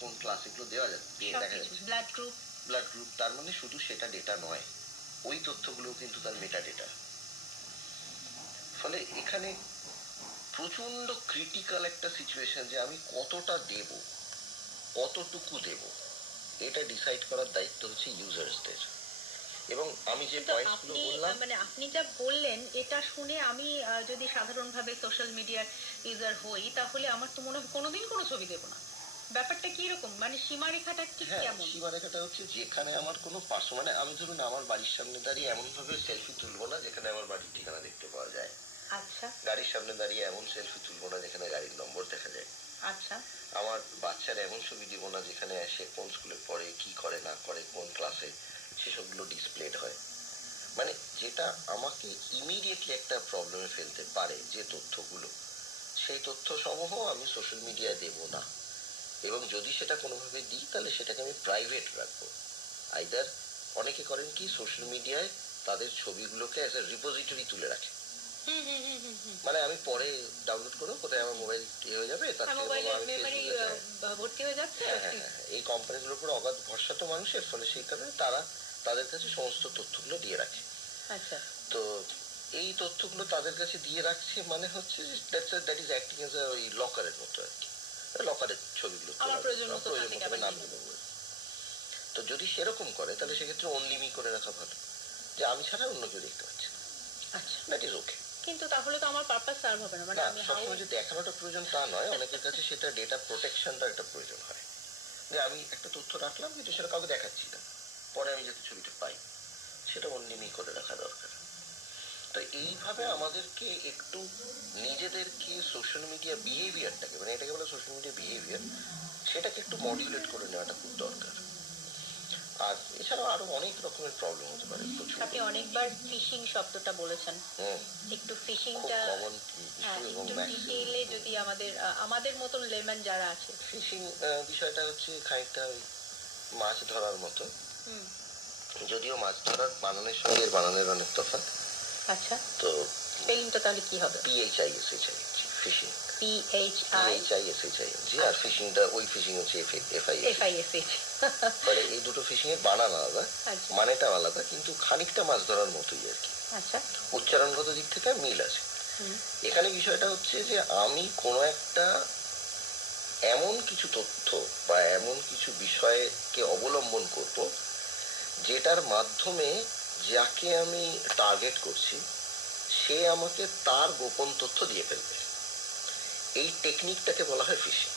কোন ক্লাস এগুলো দেওয়া দিয়ে দেখা যাচ্ছে। ব্লাড গ্রুপ ব্লাড গ্রুপ তার মানে শুধু সেটা ডেটা নয় ওই তথ্যগুলো কিন্তু তার মেটা ডেটা ফলে এখানে প্রচণ্ড ক্রিটিক্যাল একটা সিচুয়েশন যে আমি কতটা দেব কতটুকু দেব এটা ডিসাইড করার দায়িত্ব হচ্ছে ইউজার্সদের এবং আমি যে আপনি বললাম মানে আপনি যা বললেন এটা শুনে আমি যদি সাধারণভাবে সোশ্যাল মিডিয়ার ইউজার হই তাহলে আমার তো মনে হয় কোনোদিন কোনো ছবি দেবো না। ব্যাপারটা কি রকম? মানে সীমারেখাটা ঠিক হ্যাঁ কেমন? সীমারেখাটা হচ্ছে যেখানে আমার কোনো পার্শ্ব মানে আমি ধরুন আমার বাড়ির সামনে দাঁড়িয়ে এমন ভাবে সেলফি তুলবো না যেখানে আমার বাড়ির ঠিকানা দেখতে পাওয়া যায়। আচ্ছা। গাড়ির সামনে দাঁড়িয়ে এমন সেলফি তুলবো না যেখানে গাড়ির নম্বর দেখা যায়। আচ্ছা। আমার বাচ্চার এমন ছবি দিব না যেখানে সে কোন স্কুলে পড়ে কি করে না করে কোন ক্লাসে সেসবগুলো ডিসপ্লেড হয়। মানে যেটা আমাকে ইমিডিয়েটলি একটা প্রবলেমে ফেলতে পারে যে তথ্যগুলো সেই তথ্য সমূহ আমি সোশ্যাল মিডিয়ায় দেব না। এবং যদি সেটা কোনোভাবে দিই তাহলে সেটাকে আমি প্রাইভেট রাখব। আইদার অনেকে করেন কি সোশ্যাল মিডিয়ায় তাদের ছবিগুলোকে অ্যাজ এ রিপোজিটরি তুলে রাখে। মানে আমি পরে ডাউনলোড করব কোথায় আমার মোবাইল ইয়ে হয়ে যাবে তার। ভর্তি হয়ে যাচ্ছে। হ্যাঁ, হ্যাঁ, হ্যাঁ, এই কোম্পানিগুলোর উপর অগাধ ভরসা তো মানুষের ফলে সেই কারণে তারা তাদের কাছে সমস্ত তথ্যগুলো দিয়ে রাখে। আচ্ছা। তো এই তথ্যগুলো তাদের কাছে দিয়ে রাখছে মানে হচ্ছে দ্যাট ইজ অ্যাক্টিং এজ ওই লকারের মতো আর কি। লকারের ছবিগুলো আমার প্রয়োজন মতো। তো যদি সেরকম করে তাহলে সেক্ষেত্রে অনলিমি করে রাখা ভালো। যে আমি ছাড়া অন্য কেউ দেখতে পাচ্ছে আচ্ছা। দ্যাট ইজ ওকে কিন্তু তাহলে তো আমার পারপাস সার্ভ হবে না মানে আমি সবসময় যে দেখানোটা প্রয়োজন তা নয় অনেকের কাছে সেটা ডেটা প্রোটেকশনটা একটা প্রয়োজন হয়। যে আমি একটা তথ্য রাখলাম কিন্তু সেটা কাউকে দেখাচ্ছি না। পরে আমি যাতে ছবিটা পাই সেটা অন্যমি করে রাখা দরকার। এইভাবে আমাদেরকে একটু নিজেদেরকে সোশ্যাল মিডিয়া বিহেভিয়ারটাকে মানে এটাকে বলে সোশ্যাল মিডিয়া বিহেভিয়ার সেটাকে একটু মডিউলেট করে নেওয়াটা খুব দরকার। আর এছাড়াও আরও অনেক রকমের প্রবলেম হতে পারে আপনি অনেকবার ফিশিং শব্দটা বলেছেন। একটু ফিশিংটা হ্যাঁ একটু ডিটেইলে যদি আমাদের আমাদের মতন লেমন যারা আছে। ফিশিং বিষয়টা হচ্ছে খানিকটা মাছ ধরার মতো। হুম। যদিও মাছ ধরার বানানের সঙ্গে বানানের অনেক তফাৎ। আচ্ছা। তো স্পেলিংটা তাহলে কি হবে? ফিশিং জি আর ফিশিংটা ওই ফিশিং হচ্ছে ফলে এই দুটো ফিশিং এর বানান আলাদা আচ্ছা। মানেটা আলাদা কিন্তু খানিকটা মাছ ধরার মতোই আর কি। আচ্ছা। উচ্চারণগত দিক থেকে মিল আছে। এখানে বিষয়টা হচ্ছে যে আমি কোনো একটা এমন কিছু তথ্য বা এমন কিছু বিষয়কে অবলম্বন করব যেটার মাধ্যমে যাকে আমি টার্গেট করছি সে আমাকে তার গোপন তথ্য দিয়ে ফেলবে। এই টেকনিকটাকে বলা হয় ফিশিং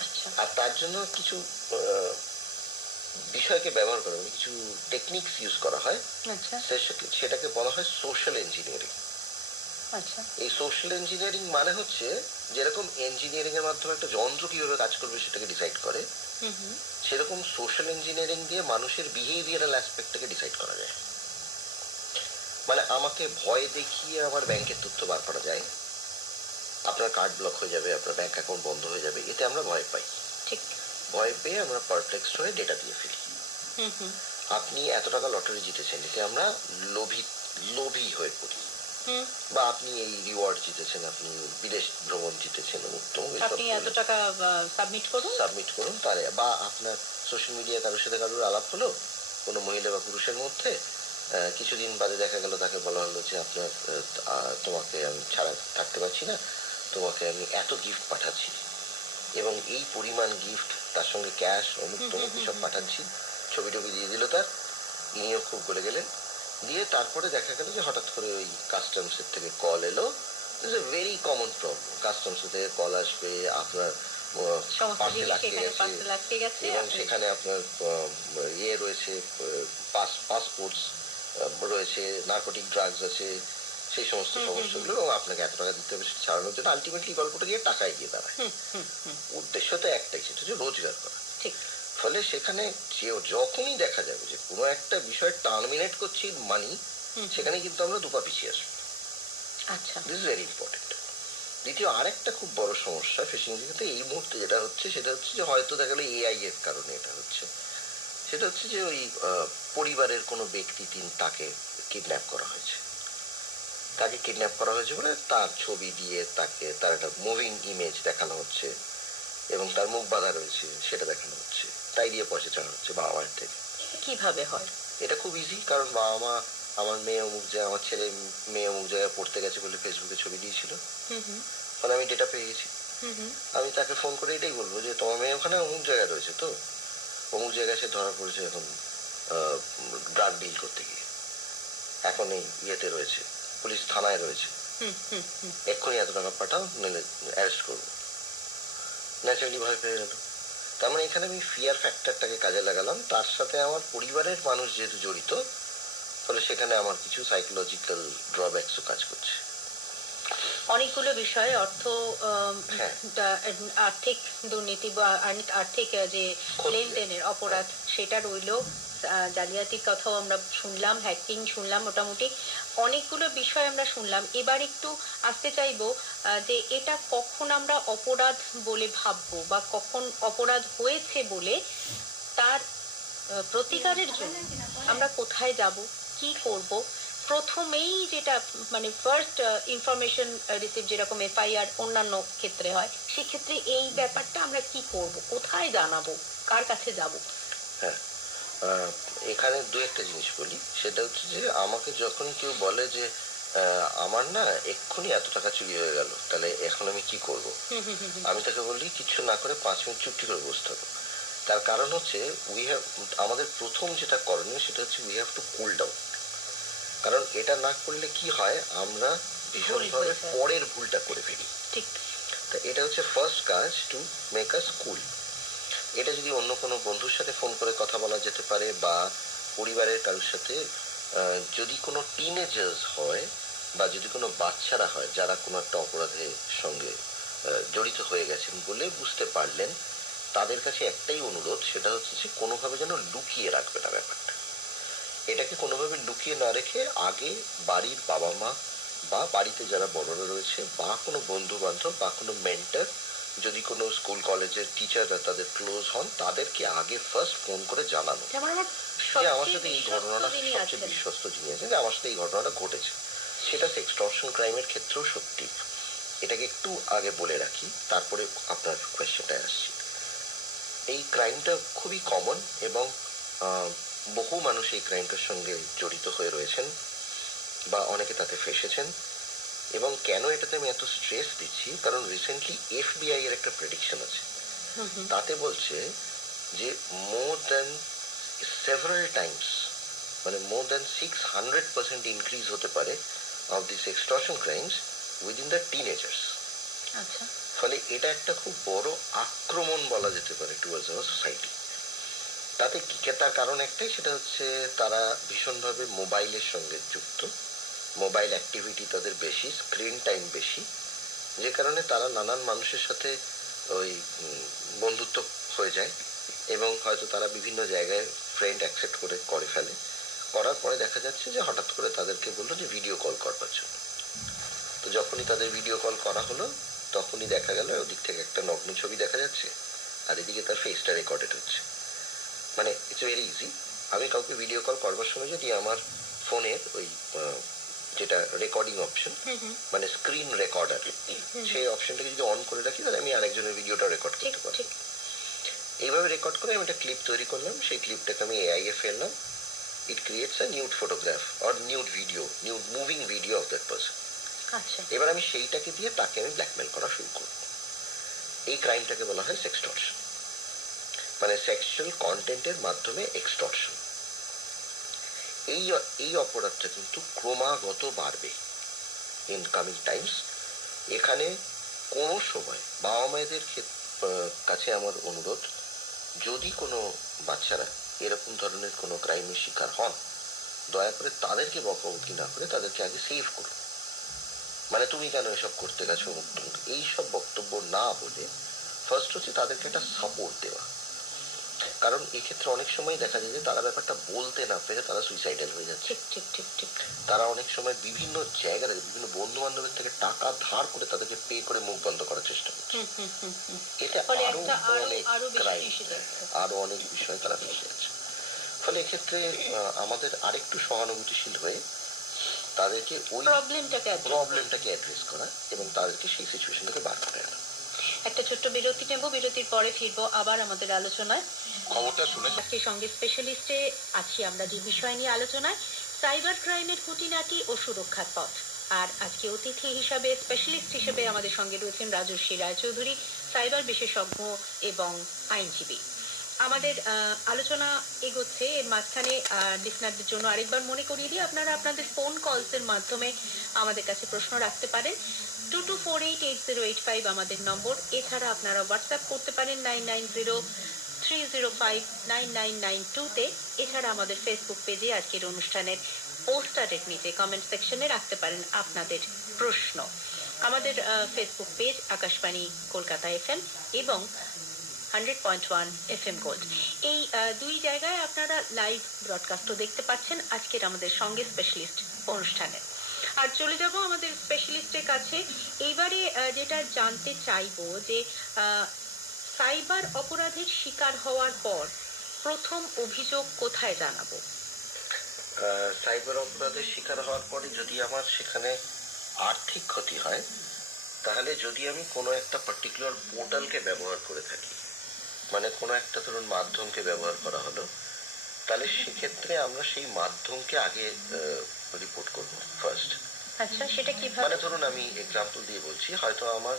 আচ্ছা। আর তার জন্য কিছু বিষয়কে ব্যবহার করা হয়। কিছু টেকনিক্স ইউজ করা হয়। আচ্ছা। সেটাকে বলা হয় সোশ্যাল ইঞ্জিনিয়ারিং আচ্ছা। এই সোশ্যাল ইঞ্জিনিয়ারিং মানে হচ্ছে যেরকম ইঞ্জিনিয়ারিং এর মাধ্যমে একটা যন্ত্র কীভাবে কাজ করবে সেটাকে ডিসাইড করে হুম হুম। সেরকম সোশ্যাল ইঞ্জিনিয়ারিং দিয়ে মানুষের বিহেভিয়ারাল অ্যাসপেক্টটাকে ডিসাইড করা যায়। মানে আমাকে ভয় দেখিয়ে আমার ব্যাংকের তথ্য বার করা যায়। আপনার কার্ড ব্লক হয়ে যাবে আপনার ব্যাংক অ্যাকাউন্ট বন্ধ হয়ে যাবে এতে আমরা ভয় পাই। ঠিক। ভয় পেয়ে আমরা পারপ্লেক্সড হয়ে ডেটা দিয়ে ফেলি। আপনি এত টাকা লটারি জিতেছেন এতে আমরা লোভী লোভী হয়ে পড়ি। হুম। বা আপনি এই রিওয়ার্ড জিতেছেন আপনি বিদেশ ভ্রমণ জিতেছেন আপনি এত টাকা সাবমিট করুন। সাবমিট করুন তারে বা আপনার সোশ্যাল মিডিয়া কারোর সাথে কারোর আলাপ হলো কোনো মহিলা বা পুরুষের মধ্যে কিছুদিন বাদে দেখা গেল তাকে বলা হলো যে আপনার তোমাকে আমি ছাড়া থাকতে পারছি না তোমাকে আমি এত গিফট পাঠাচ্ছি। এবং এই পরিমাণ গিফট তার সঙ্গে ক্যাশ অমুক তমুক সব পাঠাচ্ছি ছবি টবি দিয়ে দিল তার ইনিও খুব গলে গেলেন। দিয়ে তারপরে দেখা গেল যে হঠাৎ করে ওই কাস্টমসের থেকে কল এলো। Is a very common problem customs থেকে কল আসবে আপনার পার্সেল আটকে গেছে। পার্সেল আটকে গেছে এবং সেখানে আপনার ইয়ে রয়েছে পাস পাসপোর্টস রয়েছে নার্কোটিক ড্রাগস আছে সেই সমস্ত সমস্যাগুলো এবং আপনাকে এত টাকা দিতে হবে সেটা ছাড়ানোর জন্য আলটিমেটলি গল্পটা গিয়ে টাকায় গিয়ে দাঁড়ায়। উদ্দেশ্য তো একটাই সেটা হচ্ছে রোজগার করা। ঠিক। ফলে সেখানে যখনই দেখা যাবে যে কোনো একটা বিষয় টার্মিনেট করছি মানি সেখানে কিন্তু আমরা দুপা পিছিয়ে আসব। আচ্ছা। দিস ইজ ভেরি ইম্পর্টেন্ট দ্বিতীয় আরেকটা খুব বড় সমস্যা ফিশিং দিকে এই মুহূর্তে যেটা হচ্ছে সেটা হচ্ছে যে হয়তো দেখা গেলো এআই এর কারণে এটা হচ্ছে। সেটা হচ্ছে যে ওই পরিবারের কোনো ব্যক্তি তিন তাকে কিডন্যাপ করা হয়েছে। তাকে কিডন্যাপ করা হয়েছে বলে তার ছবি দিয়ে তাকে তার একটা মুভিং ইমেজ দেখানো হচ্ছে এবং তার মুখ বাঁধা রয়েছে সেটা দেখানো হচ্ছে। তাই দিয়ে পয়সা চাওয়া হচ্ছে বাবা মায়ের থেকে। কীভাবে হয়? এটা খুব ইজি কারণ বাবা মা আমার মেয়ে অমুক জায়গায় আমার ছেলে মেয়ে অমুক জায়গায় পড়তে গেছে বলে ফেসবুকে ছবি দিয়েছিল। হুম হুম। ফলে আমি ডেটা পেয়ে গেছি। হুম হুম। আমি তাকে ফোন করে এটাই বলব যে তোমার মেয়ে ওখানে অমুক জায়গায় রয়েছে তো? অমুক জায়গায় সে ধরা পড়েছে এখন ড্রাগ ডিল করতে গিয়ে। এখন এই ইয়েতে রয়েছে পুলিশ থানায় রয়েছে। এক্ষুনি এত টাকা পাঠাও নাহলে অ্যারেস্ট করব। ন্যাচারালি ভয় পেয়ে গেল। তার মানে এখানে আমি ফিয়ার ফ্যাক্টরটাকে কাজে লাগালাম। তার সাথে আমার পরিবারের মানুষ যেহেতু জড়িত ফলে সেখানে আমার কিছু সাইকোলজিক্যাল ড্রব্যাকসও কাজ করছে। অনেকগুলো বিষয় অর্থ হ্যাঁ। আর্থিক দুর্নীতি বা আর্থিক যে। লেনদেনের অপরাধ সেটা রইল জালিয়াতির কথাও আমরা শুনলাম হ্যাকিং শুনলাম মোটামুটি অনেকগুলো বিষয় আমরা শুনলাম এবার একটু আসতে চাইব যে এটা কখন আমরা অপরাধ বলে ভাববো বা কখন অপরাধ হয়েছে বলে তার প্রতিকারের জন্য আমরা কোথায় যাব কি করব প্রথমেই যেটা মানে ফার্স্ট ইনফরমেশন রিসিভ যেরকম এফআইআর অন্যান্য ক্ষেত্রে হয় সেক্ষেত্রে এই ব্যাপারটা আমরা কি করব? কোথায় জানাব? কার কাছে যাব? হ্যাঁ এখানে দু একটা জিনিস বলি। সেটা হচ্ছে যে আমাকে যখন কেউ বলে যে আমার না এক্ষুনি এত টাকা চুরি হয়ে গেল তাহলে এখন আমি কি করব? আমি তাকে বলি কিছু না করে পাঁচ মিনিট চুপটি করে বসে থাকো। তার কারণ হচ্ছে উই হ্যাভ আমাদের প্রথম যেটা করণীয় সেটা হচ্ছে we have to cool down কারণ এটা না করলে কি হয় আমরা ভীষণভাবে পরের ভুলটা করে ফেলি। ঠিক। তা এটা হচ্ছে ফার্স্ট কাজ টু মেক আস কুল এটা যদি অন্য কোনো বন্ধুর সাথে ফোন করে কথা বলা যেতে পারে বা পরিবারের কারোর সাথে যদি কোনো টিনেজার্স হয় বা যদি কোনো বাচ্চারা হয় যারা কোনো একটা অপরাধের সঙ্গে জড়িত হয়ে গেছেন বলে বুঝতে পারলেন তাদের কাছে একটাই অনুরোধ সেটা হচ্ছে যে কোনোভাবে যেন লুকিয়ে রাখবে না ব্যাপারটা। এটাকে কোনোভাবে লুকিয়ে না রেখে আগে বাড়ির বাবা মা বা বাড়িতে যারা বড়রা রয়েছে বা কোনো বন্ধু বান্ধব বা কোনো মেন্টার যদি কোনো স্কুল কলেজের টিচাররা তাদের ক্লোজ হন তাদেরকে আগে ফার্স্ট ফোন করে জানানো। যে আমার সাথে এই বিশ্বস্ত ঘটনাটা সবচেয়ে বিশ্বস্ত যিনি আছেন যে আমার সাথে এই ঘটনাটা ঘটেছে। সেটা সেক্সটর্শন ক্রাইমের ক্ষেত্রেও সত্যি। এটাকে একটু আগে বলে রাখি তারপরে আপনার কোয়েশ্চেনটায় আসছি। এই ক্রাইমটা খুবই কমন এবং আহ, বহু মানুষ এই ক্রাইমটার সঙ্গে জড়িত হয়ে রয়েছেন বা অনেকে তাতে ফেসেছেন। এবং কেন এটাতে আমি এত স্ট্রেস দিচ্ছি? কারণ রিসেন্টলি এফবিআই এর একটা প্রেডিকশন আছে। তাতে বলছে যে মোর দেন সেভারাল টাইমস মানে more than six hundred percent increase হতে পারে of this extortion crimes within the teenagers আচ্ছা। ফলে এটা একটা খুব বড় আক্রমণ বলা যেতে পারে টুয়ার্ডস আওয়ার সোসাইটি তাতে কি কারণ একটাই? সেটা হচ্ছে তারা ভীষণভাবে মোবাইলের সঙ্গে যুক্ত। মোবাইল অ্যাক্টিভিটি তাদের বেশি স্ক্রিন টাইম বেশি। যে কারণে তারা নানান মানুষের সাথে ওই বন্ধুত্ব হয়ে যায় এবং হয়তো তারা বিভিন্ন জায়গায় ফ্রেন্ড অ্যাকসেপ্ট করে করে ফেলে। করার পরে দেখা যাচ্ছে যে হঠাৎ করে তাদেরকে বলল যে ভিডিও কল করবার জন্য। তো যখনই তাদের ভিডিও কল করা হলো, তখনই দেখা গেল ওদিক থেকে একটা নগ্ন ছবি দেখা যাচ্ছে। আর এদিকে তার ফেসটা রেকর্ডেড হচ্ছে। মানে ইটস ভেরি ইজি আমি কাউকে ভিডিও কল করবার সময় যদি আমার ফোনের ওই যেটা রেকর্ডিং অপশন মানে স্ক্রিন রেকর্ডার সেই অপশনটাকে যদি অন করে রাখি তাহলে আমি আরেকজনের ভিডিওটা রেকর্ড করতে ঠিক এইভাবে রেকর্ড করে আমি একটা ক্লিপ তৈরি করলাম। সেই ক্লিপটাকে আমি এআই এ ফেললাম। It creates a nude photograph or nude video nude moving video of that person আচ্ছা। এবার আমি সেইটাকে দিয়ে তাকে আমি ব্ল্যাকমেল করা শুরু করব। এই ক্রাইমটাকে বলা হয় সেক্সটর্শন মানে সেক্সুয়াল কন্টেন্টের মাধ্যমে এক্সটর্শন এই এই অপরাধটা কিন্তু ক্রমাগত বাড়বে। ইন কামিং টাইমস এখানে কোনো সময় বাবা মায়েদের কাছে আমার অনুরোধ, যদি কোনো বাচ্চারা এরকম ধরনের কোনো ক্রাইমের শিকার হন, দয়া করে তাদেরকে বকাবকি না করে তাদেরকে আগে সেভ করুন। মানে তুমি কেন এসব করতে গেছো? তমুক এইসব বক্তব্য না বলে ফার্স্ট হচ্ছে তাদেরকে একটা সাপোর্ট দেওয়া। কারণ এক্ষেত্রে অনেক সময় দেখা যায় যে তারা ব্যাপারটা বলতে না পেরে তারা সুইসাইডাল হয়ে যাচ্ছে। ঠিক ঠিক ঠিক ঠিক। তারা অনেক সময় বিভিন্ন জায়গা থেকে বিভিন্ন বন্ধু বান্ধবের থেকে টাকা ধার করে তাদেরকে পে করে মুখ বন্ধ করার চেষ্টা করছে। ফলে আরও আরও অনেক আরও যাচ্ছে আরও অনেক বিষয় তারা ফেসে যাচ্ছে। ফলে এক্ষেত্রে আমাদের আরেকটু সহানুভূতিশীল হয়ে তাদেরকে ওই প্রবলেমটাকে। প্রবলেমটাকে অ্যাড্রেস করা। এবং তাদেরকে সেই সিচুয়েশন থেকে বার করে আনা। একটা ছোট্ট বিরতি নেব বিরতির পরে ফিরবো আবার আমাদের আলোচনায়। খবরটা শুনে আজকের সঙ্গে স্পেশালিস্টে আছি আমরা যে বিষয় নিয়ে আলোচনায় সাইবার ক্রাইমের খুঁটিনাটি ও সুরক্ষার পথ। আর আজকে অতিথি হিসাবে স্পেশালিস্ট হিসেবে আমাদের সঙ্গে রয়েছেন রাজস্বী রায়চৌধুরী সাইবার বিশেষজ্ঞ এবং আইনজীবী। আমাদের আহ, আলোচনা এগোচ্ছে এর মাঝখানে লিসনারদের জন্য আরেকবার মনে করিয়ে দিই আপনারা আপনাদের ফোন কলসের মাধ্যমে আমাদের কাছে প্রশ্ন রাখতে পারেন। Two two four eight eight zero eight five আমাদের নম্বর। এছাড়া আপনারা হোয়াটসঅ্যাপ করতে পারেন nine nine zero three zero five nine nine nine টুতে এছাড়া আমাদের ফেসবুক পেজে আজকের অনুষ্ঠানের পোস্টারের নিচে কমেন্ট সেকশনে রাখতে পারেন আপনাদের প্রশ্ন। আমাদের Facebook page Akashvani Kolkata FM এবং hundred point one F M gold এই দুই জায়গায় আপনারা লাইভ ব্রডকাস্টও দেখতে পাচ্ছেন আজকের আমাদের সঙ্গে স্পেশালিস্ট অনুষ্ঠানে। আর চলে যাব আমাদের স্পেশালিস্টের কাছে। এইবারে যেটা জানতে চাইব যে সাইবার অপরাধের শিকার হওয়ার পর প্রথম অভিযোগ কোথায় জানাব? সাইবার অপরাধের শিকার হওয়ার পরে যদি আমার সেখানে আর্থিক ক্ষতি হয়, তাহলে যদি আমি কোনো একটা পার্টিকুলার পোর্টালকে ব্যবহার করে থাকি মানে কোনো একটা ধরুন মাধ্যমকে ব্যবহার করা হলো, তাহলে সেক্ষেত্রে আমরা সেই মাধ্যমকে আগে রিপোর্ট করব ফার্স্ট আচ্ছা সেটা কীভাবে? মানে ধরুন আমি এক্সাম্পল দিয়ে বলছি হয়তো আমার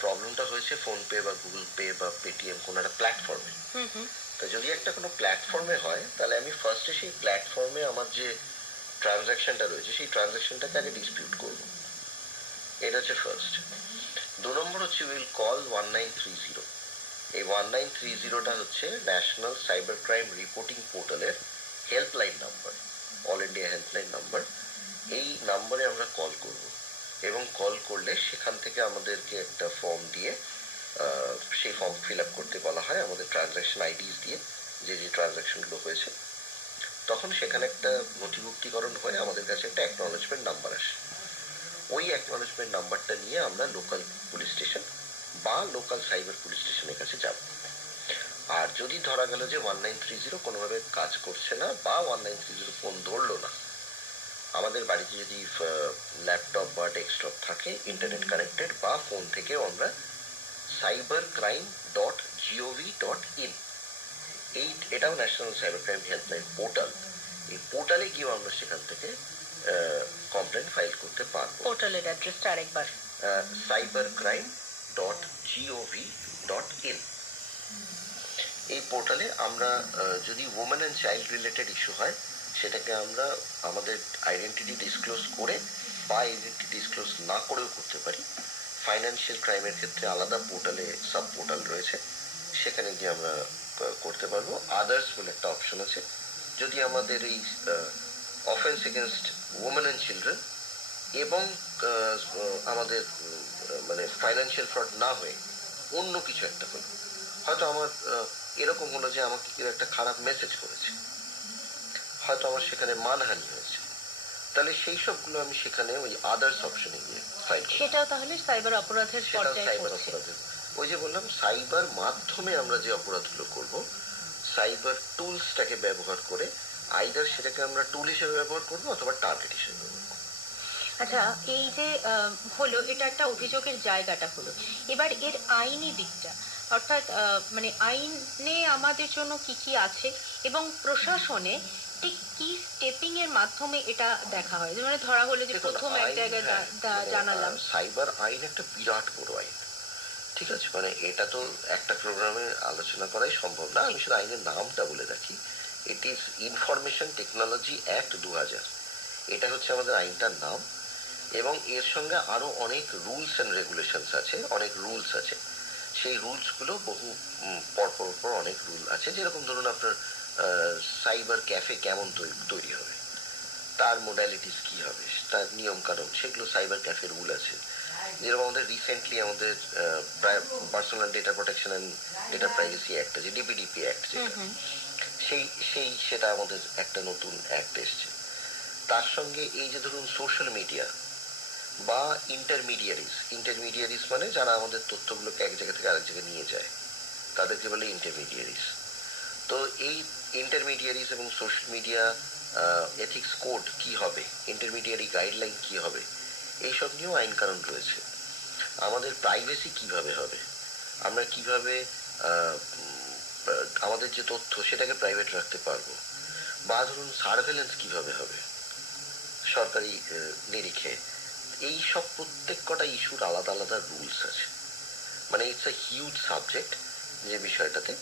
প্রবলেমটা হয়েছে ফোনপে বা গুগল পে বা পেটিএম কোনো একটা প্ল্যাটফর্মে হুম হুম। তা যদি একটা কোনো প্ল্যাটফর্মে হয় তাহলে আমি ফার্স্টে সেই প্ল্যাটফর্মে আমার যে ট্রানজ্যাকশনটা রয়েছে সেই ট্রানজ্যাকশনটাকে আগে ডিসপিউট করব। এটা হচ্ছে ফার্স্ট দু নম্বর হচ্ছে will call one nine three zero এই ওয়ান নাইন থ্রি জিরোটা হচ্ছে ন্যাশনাল সাইবার ক্রাইম রিপোর্টিং পোর্টালের helpline number all India helpline number এই নাম্বারে আমরা কল করব। এবং কল করলে সেখান থেকে আমাদেরকে একটা ফর্ম দিয়ে সেই ফর্ম ফিল আপ করতে বলা হয়, আমাদের ট্রানজ্যাকশন আইডিস দিয়ে, যে যে ট্রানজ্যাকশনগুলো হয়েছে। তখন সেখানে একটা নথিভুক্তিকরণ হয়ে আমাদের কাছে একটা অ্যাকনোলেজমেন্ট নাম্বার আসে। ওই অ্যাকনোলেজমেন্ট নাম্বারটা নিয়ে আমরা লোকাল পুলিশ স্টেশন বা লোকাল সাইবার পুলিশ স্টেশনের কাছে যাব। আর যদি ধরা গেল যে ওয়ান নাইন থ্রি জিরো কোনোভাবে কাজ করছে না বা one nine three zero phone ধরলো না আমাদের বাড়িতে যদি ল্যাপটপ বা ডেস্কটপ থাকে ইন্টারনেট কানেক্টেড বা ফোন থেকেও আমরা cyber crime dot G O V dot in এই এটাও national cyber crime helpline portal এই পোর্টালে গিয়েও আমরা সেখান থেকে কমপ্লেন ফাইল করতে পারব। পোর্টালের অ্যাড্রেসটা আরেকবার। Cyber crime dot G O V dot in এই পোর্টালে আমরা যদি women and child related issue হয় সেটাকে আমরা আমাদের আইডেন্টিটি ডিসক্লোজ করে বা আইডেন্টিটি ডিসক্লোজ না করেও করতে পারি। ফাইন্যান্সিয়াল ক্রাইমের ক্ষেত্রে আলাদা পোর্টালে সাব পোর্টাল রয়েছে। সেখানে গিয়ে আমরা করতে পারব। আদার্স বলে একটা অপশন আছে। যদি আমাদের এই offence against women and children এবং আমাদের মানে ফাইন্যান্সিয়াল ফ্রড না হয়ে অন্য কিছু একটা হলো। হয়তো আমার এরকম হলো যে আমাকে কেউ একটা খারাপ মেসেজ করেছে। হয়তো আমার সেখানে মানহানি হয়েছে। তাহলে সেই সবগুলো আমি সেখানে ওই আদার্স অপশনে গিয়ে ফাইল সেটাও তাহলে সাইবার অপরাধের পর্যায়ে পড়ছে। ওই যে বললাম সাইবার মাধ্যমে আমরা যে অপরাধগুলো করব সাইবার টুলসটাকে ব্যবহার করে আইদার সেটাকে আমরা টুল হিসেবে ব্যবহার করব অথবা টার্গেট হিসেবে ব্যবহার করব। আচ্ছা এই যে হলো এটা একটা অভিযোগের জায়গাটা হলো। এবার এর আইনি দিকটা অর্থাৎ মানে আইনে আমাদের জন্য কি কি আছে এবং প্রশাসনে স্টেপিং এর মাধ্যমে এটা দেখা হয়। মানে ধরা হলো যে প্রথম এক জায়গায় হ্যাঁ, মানে, জানালাম। সাইবার আইন একটা বিরাট বড় আইন। ঠিক আছে? মানে এটা তো একটা প্রোগ্রামে আলোচনা করাই সম্ভব না। আমি শুধু আইনের নামটা বলে রাখি। It is information technology act দু হাজার এটা হচ্ছে আমাদের আইনটার নাম। এবং এর সঙ্গে আরও অনেক রুলস অ্যান্ড রেগুলেশনস আছে অনেক রুলস আছে। সেই রুলসগুলো বহু উম, পর পর পর অনেক রুল আছে। যেরকম ধরুন আপনার সাইবার ক্যাফে কেমন তৈরি হবে? তার মোডালিটিস কি হবে? তার নিয়ম কানুন সেগুলো সাইবার ক্যাফে রুল আছে। যেরকম আমাদের রিসেন্টলি আমাদের personal data protection and data privacy act আছে ডিপিডিপি অ্যাক্ট সেই সেই সেটা আমাদের একটা নতুন অ্যাক্ট এসছে। তার সঙ্গে এই যে ধরুন সোশ্যাল মিডিয়া বা ইন্টারমিডিয়ারিজ ইন্টারমিডিয়ারিজ মানে যারা আমাদের তথ্যগুলোকে এক জায়গা থেকে আরেক জায়গায় নিয়ে যায় তাদেরকে বলে ইন্টারমিডিয়ারিজ তো এই ইন্টারমিডিয়ারিজ এবং সোশ্যাল মিডিয়া এথিক্স কোড কি হবে? ইন্টারমিডিয়ারি গাইডলাইন কি হবে? এইসব নিয়েও আইন কানুন রয়েছে। আমাদের প্রাইভেসি কীভাবে হবে? আমরা কীভাবে আহ, আমাদের যে তথ্য সেটাকে প্রাইভেট রাখতে পারব? বা ধরুন সার্ভেলেন্স কীভাবে হবে? সরকারি নিরিখে। এই সব প্রত্যেক কটা ইস্যুর আলাদা আলাদা রুলস আছে। মানে ইটস আ হিউজ সাবজেক্ট যে বিষয়টাতে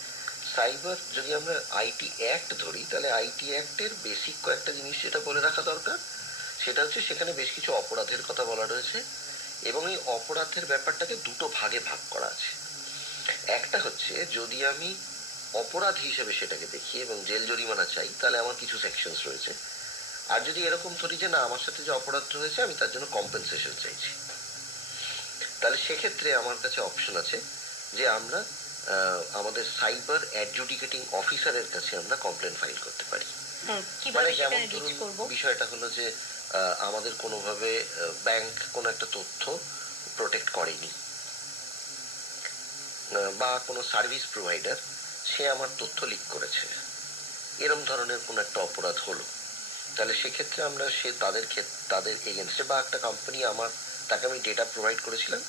সাইবার, যদি আমরা আইটি অ্যাক্ট ধরি, তাহলে আইটি অ্যাক্টের বেসিক কয়েকটা জিনিস যেটা বলে রাখা দরকার। সেটা হচ্ছে সেখানে বেশ কিছু অপরাধের কথা বলা রয়েছে এবং এই অপরাধের ব্যাপারটাকে দুটো ভাগে ভাগ করা আছে। একটা হচ্ছে, যদি আমি অপরাধ হিসেবে সেটাকে দেখি এবং জেল জরিমানা চাই, তাহলে আমার কিছু সেকশনস রয়েছে। আর যদি এরকম ধরি যে, না, আমার সাথে যে অপরাধ রয়েছে, আমি তার জন্য কম্পেনসেশন চাইছি। তাহলে সেক্ষেত্রে আমার কাছে অপশন আছে যে, আমরা আমাদের সাইবার অ্যাডজুডিকেটিং অফিসারের কাছে আমরা কমপ্লেন ফাইল করতে পারি। মানে যেমন ধরুন বিষয়টা হলো যে আমাদের কোনোভাবে ব্যাংক কোনো একটা তথ্য প্রোটেক্ট করেনি। বা কোনো সার্ভিস প্রোভাইডার সে আমার তথ্য লিক করেছে। এরম ধরনের কোনো একটা অপরাধ হলো। তাহলে সেক্ষেত্রে আমরা সে তাদের তাদের এগেনস্টে বা একটা কোম্পানি আমার তাকে আমি ডেটা প্রোভাইড করেছিলাম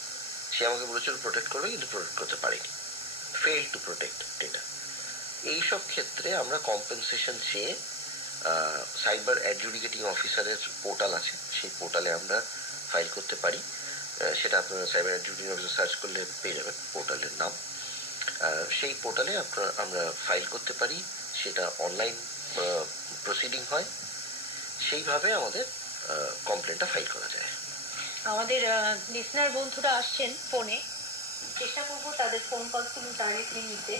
সে আমাকে বলেছিল প্রোটেক্ট করবে কিন্তু প্রোটেক্ট করতে পারেনি। ফেল টু প্রোটেক্ট ডেটা এইসব ক্ষেত্রে আমরা কম্পেনসেশন চেয়ে সাইবার অ্যাডজুডিকেটিং অফিসারের পোর্টাল আছে, সেই পোর্টালে আমরা ফাইল করতে পারি। সেটা আপনারা সাইবার অ্যাডজুডিকেটিং অফিসার সার্চ করলে পেয়ে যাবেন পোর্টালের নাম। সেই পোর্টালে আপনার, আমরা ফাইল করতে পারি, সেটা অনলাইন প্রসিডিং হয়। সেইভাবে আমাদের কমপ্লেনটা ফাইল করা যায়। আমাদের লিসনার বন্ধুরা আসছেন ফোনে চেষ্টা করব তাদের ফোন কলগুলো ডাইরেক্টলি নিতে।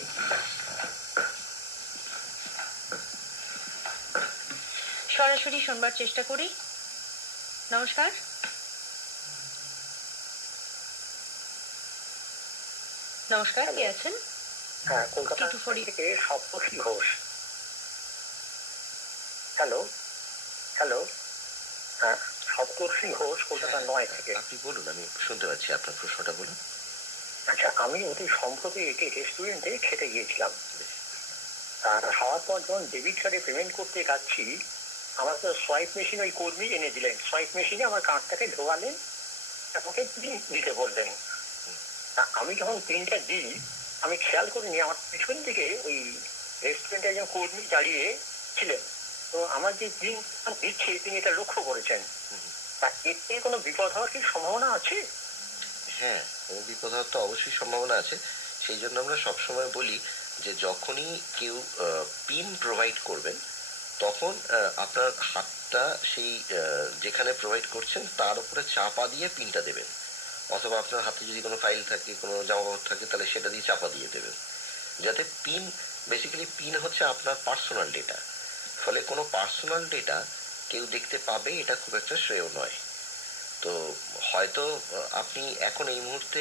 সরাসরি শোনবার চেষ্টা করি। নমস্কার। নমস্কার কে আছেন? হ্যাঁ কলকাতা. থেকে সপ্তর্ষি ঘোষ? হ্যালো হ্যালো হ্যাঁ সপ্তর্ষি ঘোষ কলকাতা নয় থেকে। আপনি বলুন আমি শুনতে পাচ্ছি আপনার প্রশ্নটা বলুন। আচ্ছা আমি অতি সম্প্রতি একটি রেস্টুরেন্টে খেতে গিয়েছিলাম। আর খাওয়ার পর যখন ডেবিট কার্ডে পেমেন্ট করতে যাচ্ছি আমার তো সোয়াইপ মেশিন ওই কর্মী এনে দিলেন। সোয়াইপ মেশিনে আমার কার্ডটাকে ঢোকালেন আমাকে পিন দিতে বললেন। আমি যখন পিনটা দিই আমি খেয়াল করিনি আমার পিছন দিকে ওই রেস্টুরেন্টে একজন কর্মী দাঁড়িয়ে ছিলেন। তো আমার যে পিন দিচ্ছে তিনি এটা লক্ষ্য করেছেন। তা এর থেকে কোনো বিপদ হওয়ার কি সম্ভাবনা আছে? হ্যাঁ এবং বিপদ হওয়ার তো অবশ্যই সম্ভাবনা আছে। সেই জন্য আমরা সবসময় বলি যে যখনই কেউ পিন প্রোভাইড করবেন, তখন আপনার হাতটা সেই যেখানে প্রোভাইড করছেন, তার উপরে চাপা দিয়ে পিনটা দেবেন। অথবা আপনার হাতে যদি কোনো ফাইল থাকে, কোনো জামা কাপড় থাকে, তাহলে সেটা দিয়ে চাপা দিয়ে দেবেন। যাতে পিন বেসিক্যালি পিন হচ্ছে আপনার পার্সোনাল ডেটা ফলে কোনো পার্সোনাল ডেটা কেউ দেখতে পাবে, এটা খুব একটা শ্রেয় নয়। তো হয়তো আপনি এখন এই মুহূর্তে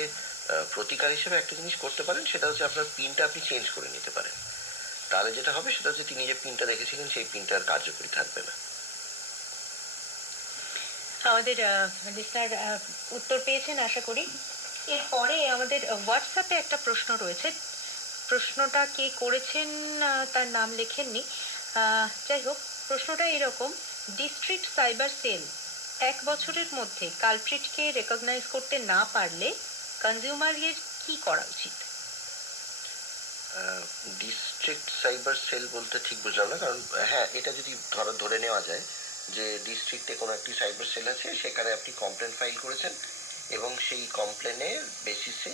প্রতিকার হিসেবে একটা জিনিস করতে পারেন, সেটা হচ্ছে আপনার পিনটা আপনি চেঞ্জ করে নিতে পারেন। তাহলে যেটা হবে, সেটা হচ্ছে তিনি যে পিনটা দেখেছিলেন, সেই পিনটা আর কার্যকরী থাকবে না। আমাদের লিসনার উত্তর পেয়েছেন, আশা করি। এরপরে আমাদের হোয়াটসঅ্যাপে একটা প্রশ্ন রয়েছে। প্রশ্নটা কে করেছেন তার নাম লেখেননি। যাই হোক, প্রশ্নটা এরকম ডিস্ট্রিক্ট সাইবার সেল এক বছরের মধ্যে কালপ্রিটকে রেকগনাইজ করতে না পারলে কনজিউমারের কি করা উচিত? ডিস্ট্রিক্ট সাইবার সেল বলতে ঠিক বুঝলাম না, কারণ হ্যাঁ এটা যদি ধরো, ধরে নেওয়া যায় যে ডিস্ট্রিক্টে কোনো একটি সাইবার সেল আছে, সেখানে আপনি কমপ্লেন ফাইল করেছেন এবং সেই কমপ্লেনের বেসিসে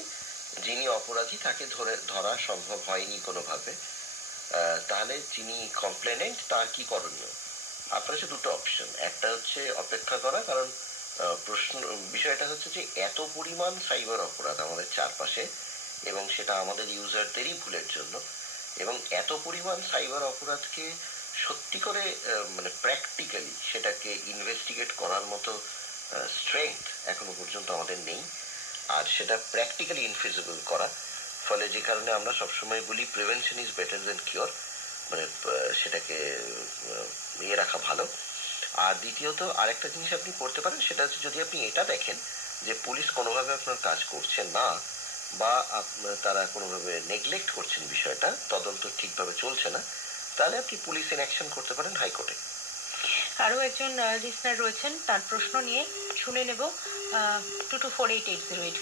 যিনি অপরাধী তাকে ধরে, ধরা সম্ভব হয়নি কোনোভাবে তাহলে যিনি কমপ্লেনেন্ট তার কি করণীয়? আপনার হচ্ছে দুটো অপশন একটা হচ্ছে অপেক্ষা করা, কারণ প্রশ্ন, বিষয়টা হচ্ছে যে এত পরিমাণ সাইবার অপরাধ আমাদের চারপাশে এবং সেটা আমাদের ইউজারদেরই ভুলের জন্য, এবং এত পরিমাণ সাইবার অপরাধকে সত্যি করে মানে প্র্যাকটিক্যালি সেটাকে ইনভেস্টিগেট করার মতো স্ট্রেংথ এখনও পর্যন্ত আমাদের নেই। আর সেটা প্র্যাকটিক্যালি ইনফিজিবল করা, ফলে যে কারণে আমরা সবসময় বলি prevention is better than cure মানে সেটাকে ইয়ে রাখা ভালো। আর দ্বিতীয়ত, আরেকটা জিনিস আপনি করতে পারেন, সেটা হচ্ছে যদি আপনি এটা দেখেন যে পুলিশ কোনোভাবে আপনার কাজ করছে না, বা তারা কোনোভাবে নেগলেক্ট করছেন বিষয়টা, তদন্ত ঠিকভাবে চলছে না, তাহলে আপনি পুলিশ অ্যাকশন করতে পারেন হাইকোর্টে। আরও একজন লিসনার রয়েছেন, তার প্রশ্ন নিয়ে শুনে নেব। Two two four eight eight zero eight